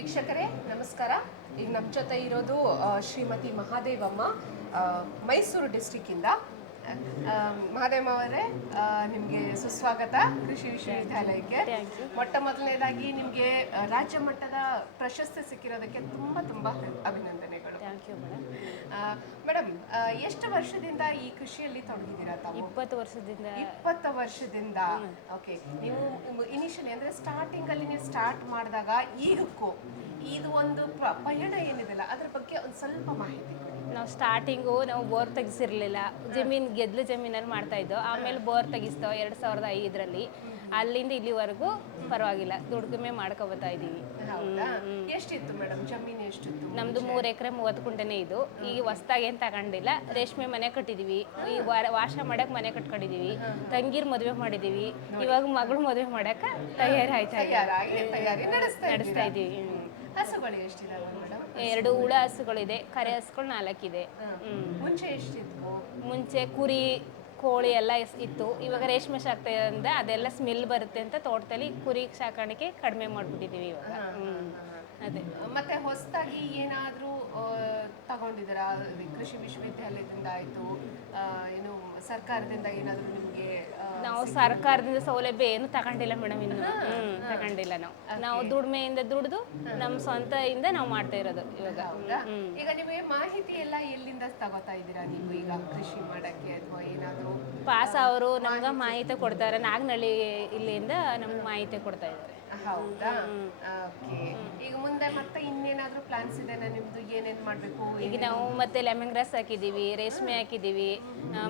ವೀಕ್ಷಕರೇ ನಮಸ್ಕಾರ. ಈಗ ನಮ್ಮ ಜೊತೆ ಇರೋದು ಶ್ರೀಮತಿ ಮಹಾದೇವಮ್ಮ, ಮೈಸೂರು ಡಿಸ್ಟಿಕ್ಕಿಂದ. ಮಹಾದೇವಮ್ಮ ಅವರೇ, ನಿಮಗೆ ಸುಸ್ವಾಗತ ಕೃಷಿ ವಿಶ್ವವಿದ್ಯಾಲಯಕ್ಕೆ. ಮೊಟ್ಟ ಮೊದಲನೇದಾಗಿ ನಿಮಗೆ ರಾಜ್ಯ ಮಟ್ಟದ ಪ್ರಶಸ್ತಿ ಸಿಕ್ಕಿರೋದಕ್ಕೆ ತುಂಬ ತುಂಬ ಅಭಿನಂದನೆಗಳು. ಮೇಡಮ್, ಎಷ್ಟು ವರ್ಷದಿಂದ ಈ ಕೃಷಿಯಲ್ಲಿ ತೊಡಗಿದ್ದೀರಾ ತಾವು? 20 ವರ್ಷದಿಂದ. 20 ವರ್ಷದಿಂದ. ಓಕೆ. ನೀವು ಇನಿಷಿಯಲಿ ಅಂದರೆ ಸ್ಟಾರ್ಟಿಂಗಲ್ಲಿ ನೀವು ಸ್ಟಾರ್ಟ್ ಮಾಡಿದಾಗ ಈಗಕ್ಕೂ ಇದು ಒಂದು ಪಯಣ ಏನಿದೆಯಲ್ಲ ಅದ್ರ ಬಗ್ಗೆ ಒಂದು ಸ್ವಲ್ಪ ಮಾಹಿತಿ. ನಾವು ಸ್ಟಾರ್ಟಿಂಗು ಬೋರ್ ತೆಗಿಸಿರ್ಲಿಲ್ಲ, ಗೆದ್ಲು ಜಮೀನಲ್ಲಿ ಮಾಡ್ತಾ ಇದ್ದೋ. ಆಮೇಲೆ ಬೋರ್ ತೆಗಿಸ್ತೋ 2005ರಲ್ಲಿ. ಅಲ್ಲಿಂದ ಇಲ್ಲಿವರೆಗೂ ಪರವಾಗಿಲ್ಲ ದುಡ್ಕಮೆ ಮಾಡ್ಕೊಬತ್ತಾ ಇದ್ದೀವಿ. ಎಷ್ಟಿತ್ತು ಮೇಡಮ್ ಜಮೀನು? ಎಷ್ಟಿತ್ತು? ನಮ್ದು 3 ಎಕರೆ 30 ಗುಂಟೆನೇ ಇದು. ಈಗ ಹೊಸ್ದಾಗಿ ಏನು ತಗೊಂಡಿಲ್ಲ. ರೇಷ್ಮೆ ಮನೆ ಕಟ್ಟಿದೀವಿ, ಈ ವಾಶ ಮಾಡಕ್ ಮನೆ ಕಟ್ಕೊಂಡಿದೀವಿ, ತಂಗಿರ್ ಮದುವೆ ಮಾಡಿದೀವಿ, ಇವಾಗ ಮಗಳು ಮದುವೆ ಮಾಡಕ ತಯಾರಿ ಆಯ್ತಾ ನಡೆಸ್ತಾ ಇದೀವಿ. ಹಸುಗಳು ಎಷ್ಟಿದಾವೆ ಮೇಡಮ್? 2 ಹುಳ ಹಸುಗಳಿದೆ, ಕರೆ ಹಸುಗಳು 4 ಇದೆ. ಮುಂಚೆ ಎಷ್ಟಿದ್ವು? ಮುಂಚೆ ಕುರಿ ಕೋಳಿ ಎಲ್ಲ ಇತ್ತು. ಇವಾಗ ರೇಷ್ಮೆ ಸಾಕ್ತಾ ಅದೆಲ್ಲ ಸ್ಮೆಲ್ ಬರುತ್ತೆ ಅಂತ ತೋಟದಲ್ಲಿ ಕುರಿ ಸಾಕಾಣಿಕೆ ಕಡಿಮೆ ಮಾಡ್ಬಿಟ್ಟಿದೀವಿ ಇವಾಗ. ಅದೇ. ಮತ್ತೆ ಹೊಸದಾಗಿ ಏನಾದರೂ ತಗೊಂಡಿದ್ದೀರಾ? ಕೃಷಿ ವಿಶ್ವವಿದ್ಯಾಲಯದಿಂದ ಆಯಿತು, ಏನು ಸರ್ಕಾರದಿಂದ ಏನಾದರೂ ನಿಮಗೆ? ನಾವು ಸರ್ಕಾರದಿಂದ ಸೌಲಭ್ಯ ಏನು ತಗೊಂಡಿಲ್ಲ ಮೇಡಮ್, ಇನ್ನು ತಗೊಂಡಿಲ್ಲ. ನಾವು ದುಡಿಮೆಯಿಂದ ದುಡ್ದು ನಮ್ಮ ಸ್ವಂತದಿಂದ ನಾವು ಮಾಡ್ತಾ ಇರೋದು ಇವಾಗ. ಈಗ ನಿಮಗೆ ಮಾಹಿತಿ ಎಲ್ಲ ಎಲ್ಲಿಂದ ತಗೋತಾ ಇದ್ದೀರಾ ನೀವು ಈಗ ಕೃಷಿ ಮಾಡಕ್ಕೆ, ಅಥವಾ ಏನಾದರೂ? ಪಾಸ್ ಅವರು ನಮ್ಗೆ ಮಾಹಿತಿ ಕೊಡ್ತಾರೆ. ನಾಗನಹಳ್ಳಿ ಇಲ್ಲಿಂದ ನಮ್ಗೆ ಮಾಹಿತಿ ಕೊಡ್ತಾ ಇದ್ದಾರೆ. ಹೌದಾ? ಓಕೆ. ಈಗ ಮುಂದೆ ಮತ್ತೆ ಇನ್ನೇನಾದ್ರೂ ಪ್ಲಾನ್ಸ್ ಇದೆನಾ ನಿಮ್ದು? ಏನೇನ್ ಮಾಡ್ಬೇಕು? ಈಗ ನಾವು ಮತ್ತೆ ಲೆಮನ್ ಗ್ರಾಸ್ ಹಾಕಿದೀವಿ, ರೇಷ್ಮೆ ಹಾಕಿದೀವಿ,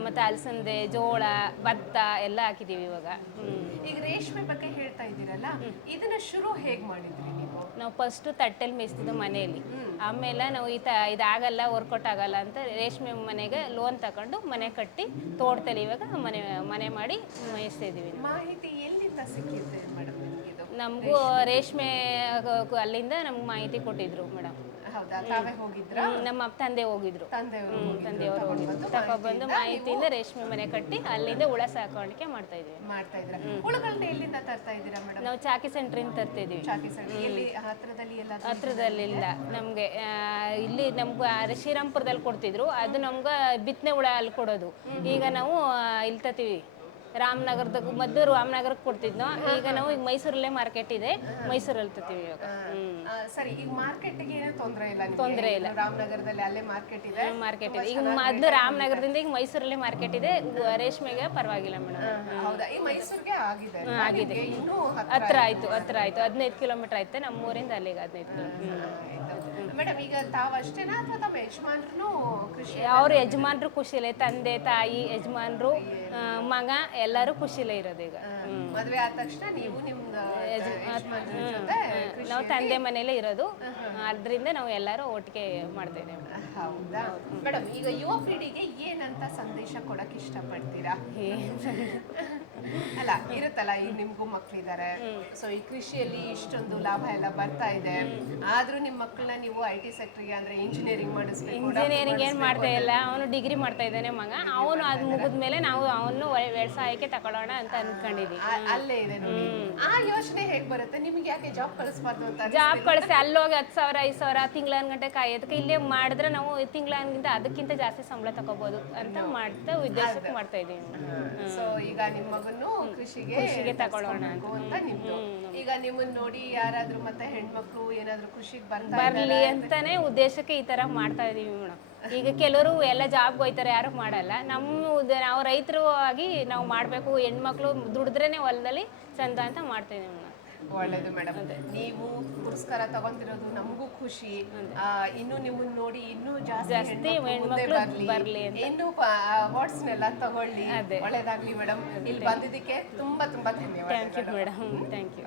ಮತ್ತೆ ಅಲಸಂದೆ, ಜೋಳ, ಭತ್ತ ಎಲ್ಲ ಹಾಕಿದೀವಿ ಇವಾಗ. ಈಗ ರೇಷ್ಮೆ ಬಗ್ಗೆ ಹೇಳ್ತಾ ಇದ್ದೀರಲ್ಲ, ಇದನ್ನ ಶುರು ಹೇಗ್ ಮಾಡಿದ್ರಿ ನೀವು? ನಾವು ಫಸ್ಟ್ ತಟ್ಟೆಲಿ ಮೇಯಿಸ್ತಿದ್ವು ಮನೆಯಲ್ಲಿ. ಆಮೇಲೆ ನಾವು ಇದಾಗಲ್ಲ, ವರ್ಕೌಟ್ ಆಗಲ್ಲ ಅಂತ ರೇಷ್ಮೆ ಮನೆಗೆ ಲೋನ್ ತಗೊಂಡು ಮನೆ ಕಟ್ಟಿ ತೋಟದಲ್ಲಿ ಇವಾಗ ಮನೆ ಮಾಡಿ ಮೇಯಿಸ್ತಾ ಇದೀವಿ. ಮಾಹಿತಿ ಎಲ್ಲಿಂದ ಸಿಕ್ಕಿದೆ ಮೇಡಮ್ ನಿಮ್ಗೆ? ನಮಗೂ ರೇಷ್ಮೆ ಅಲ್ಲಿಂದ ನಮ್ಗೆ ಮಾಹಿತಿ ಕೊಟ್ಟಿದ್ರು ಮೇಡಮ್. ಹೌದಾ? ತಾವೇ ಹೋಗಿದ್ರಾ? ನಮ್ಮ ತಂದೆ ಹೋಗಿದ್ರು. ತಂದೆಯವರು ಹೋಗಿದ್ರು. ತಗೊಬಂದು ಮಾಹಿತಿಯಿಂದ ರೇಷ್ಮೆ ಮನೆ ಕಟ್ಟಿ ಅಲ್ಲಿಂದ ಹುಳ ಸಾಕಾಣಿಕೆ ಮಾಡ್ತಾ ಇದೀವಿ. ಹುಳುಗಳನ್ನ ಎಲ್ಲಿಂದ ತರ್ತಾ ಇದ್ದೀರಾ ಮೇಡಮ್? ನಾವು ಚಾಕಿ ಸೆಂಟ್ರಿಂದ ತರ್ತಾ ಇದೀವಿ. ಹತ್ರದಲ್ಲಿಲ್ಲ ನಮ್ಗೆ. ಇಲ್ಲಿ ನಮ್ಗೆ ಶ್ರೀರಾಮ್ಪುರದಲ್ಲಿ ಕೊಡ್ತಿದ್ರು, ಅದು ನಮ್ಗೆ ಬಿತ್ತನೆ ಹುಳ ಅಲ್ಲಿ ಕೊಡೋದು. ಈಗ ನಾವು ಇಲ್ಲಿ ತರ್ತೀವಿ ರಾಮನಗರದ ಮೊದಲು ರಾಮನಗರಕ್ಕೆ ಕೊಡ್ತಿದ್ನೋ, ಈಗ ನಾವು ಈಗ ಮೈಸೂರಲ್ಲೇ ಮಾರ್ಕೆಟ್ ಇದೆ, ಮೈಸೂರಲ್ಲಿ ತರ್ತೀವಿ ಇವಾಗ. ಸರಿ. ಈಗ ಮಾರ್ಕೆಟ್ಗೆ ಏನೂ ತೊಂದರೆ ಇಲ್ಲ. ರಾಮನಗರದಲ್ಲಿ ಅಲ್ಲೇ ಮಾರ್ಕೆಟ್ ಇದೆ. ಈಗ ಮೊದಲು ರಾಮನಗರದಿಂದ ಈಗ ಮೈಸೂರಲ್ಲೇ ಮಾರ್ಕೆಟ್ ಇದೆ. ರೇಷ್ಮೆಗೆ ಪರವಾಗಿಲ್ಲ ಮೇಡಮ್. ಹೌದಾ? ಈ ಮೈಸೂರಿಗೆ ಆಗಿದೆ? ಹತ್ರ ಆಯ್ತು 15 ಕಿಲೋಮೀಟರ್ ಆಯ್ತು ನಮ್ಮೂರಿಂದ ಅಲ್ಲಿಗೆ. 15 ಕಿಲೋಮೀಟರ್. ಮೇಡಮ್, ಈಗ ತಾವು ಅಷ್ಟೇನಾ ಅಥವಾ ತಮ್ಮ ಯಜಮಾನ್ರು ಕೃಷಿ? ಅವ್ರ ಯಜಮಾನ್ರು ಖುಷಿಲೇ, ತಂದೆ ತಾಯಿ ಯಜಮಾನ್ರು ಮಗ ಎಲ್ಲರೂ ಖುಷಿಲೇ ಇರೋದು ಈಗ. ಮದುವೆ ಆದ ತಕ್ಷಣ ನೀವು ನಾವು ತಂದೆ ಮನೇಲೇ ಇರೋದು, ಅದರಿಂದ ನಾವು ಎಲ್ಲರೂ ಒಟ್ಟಿಗೆ ಮಾಡ್ತಾ ಇದ್ದೇವೆ. ಹೌದಾ ಮೇಡಮ್? ಈಗ ಯುವ ಪೀಳಿಗೆ ಏನಂತ ಸಂದೇಶ ಕೊಡಕ್ ಇಷ್ಟಪಡ್ತೀರಾ? ಅಲ್ಲ, ಇರುತ್ತಲ್ಲ, ಈಗ ನಿಮ್ಗೂ ಮಕ್ಳಿದ್ದಾರೆ, ಸೊ ಈ ಕೃಷಿಯಲ್ಲಿ ಇಷ್ಟೊಂದು ಲಾಭ ಎಲ್ಲ ಬರ್ತಾ ಇದೆ, ಆದ್ರೂ ನಿಮ್ ಮಕ್ಕಳನ್ನ ನೀವು IT ಸೆಕ್ಟರ್ಗೆ ಅಂದ್ರೆ ಇಂಜಿನಿಯರಿಂಗ್ ಮಾಡಿಸ್ಬೇಕು. ಇಂಜಿನಿಯರಿಂಗ್ ಏನ್ ಮಾಡ್ತಾ ಇಲ್ಲ, ಅವನು ಡಿಗ್ರಿ ಮಾಡ್ತಾ ಇದ್ದಾನೆ ಮಗ. ಅವನು ಅದು ಮುಗಿದ್ಮೇಲೆ ನಾವು ಅವನು ವ್ಯವಸಾಯಕ್ಕೆ ತಗೊಳ್ಳೋಣ ಅಂತ ಅನ್ಕೊಂಡಿದೀವಿ. ಅಲ್ಲೇ ಇದೆ ನೋಡಿ. ಆ ಯೋಚನೆ ಹೇಗ್ ಬರುತ್ತೆ ನಿಮ್ಗೆ? ಯಾಕೆ ಜಾಬ್ ಕಳಿಸ್ಬಾರ್ದು ಅಂತ? ಜಾಬ್ ಕಳಿಸಿ ಅಲ್ಲೋಗಿ 10,000 5,000 ತಿಂಗಳನ್ಗಂಟೆ ಕಾಯೋದಕ್ಕೆ ಇಲ್ಲೇ ಮಾಡಿದ್ರೆ ನಾವು ತಿಂಗಳನ್ಗಿಂತ ಅದಕ್ಕಿಂತ ಜಾಸ್ತಿ ಸಂಬಳ ತಗೋಬಹುದು ಅಂತ ಮಾಡ್ತಾ ಉದ್ದೇಶಕ್ಕೆ ಮಾಡ್ತಾ ಇದೀವಿ. ಸೊ ಈಗ ನಿಮ್ಮ ಮಗನ್ನು ಕೃಷಿಗೆ ತಗೊಳ್ಳೋಣ ಅಂತ ನಿಮ್ದು. ಈಗ ನಿಮ್ಮನ್ನ ನೋಡಿ ಯಾರಾದ್ರೂ ಮತ್ತೆ ಹೆಣ್ಮಕ್ಳು ಏನಾದ್ರೂ ಕೃಷಿಗೆ ಬರ್ಲಿ ಅಂತಾನೆ ಉದ್ದೇಶಕ್ಕೆ ಈ ತರ ಮಾಡ್ತಾ ಇದೀವಿ ಮೇಡಮ್. ಈಗ ಕೆಲವರು ಎಲ್ಲ ಜಾಬ್ಗೆ ಹೋಯ್ತಾರೆ, ಯಾರು ಮಾಡಲ್ಲ. ನಾವು ರೈತರು ಆಗಿ ನಾವು ಮಾಡ್ಬೇಕು, ಹೆಣ್ಮಕ್ಳು ದುಡಿದ್ರೇನೆ ಹೊಲದಲ್ಲಿ ಚಂದ ಅಂತ ಮಾಡ್ತಾ ಇದೀವಿ ಮೇಡಮ್. ಒಳ್ಳೇದು ಮೇಡಮ್. ನೀವು ಪುರಸ್ಕಾರ ತಗೊಂತಿರೋದು ನಮಗೂ ಖುಷಿ. ಇನ್ನು ನಿಮ್ಮನ್ನ ನೋಡಿ ಇನ್ನೂ ಜಾಸ್ತಿ ಬರ್ಲಿ, ಇನ್ನು ಅವಾರ್ಡ್ಸ್ನೆಲ್ಲ ತಗೊಳ್ಳಿ. ಒಳ್ಳೇದಾಗ್ಲಿ ಮೇಡಮ್. ಇಲ್ಲಿ ಬಂದಿದ್ದಕ್ಕೆ ತುಂಬಾ ಧನ್ಯವಾದ. Thank you madam. Thank you.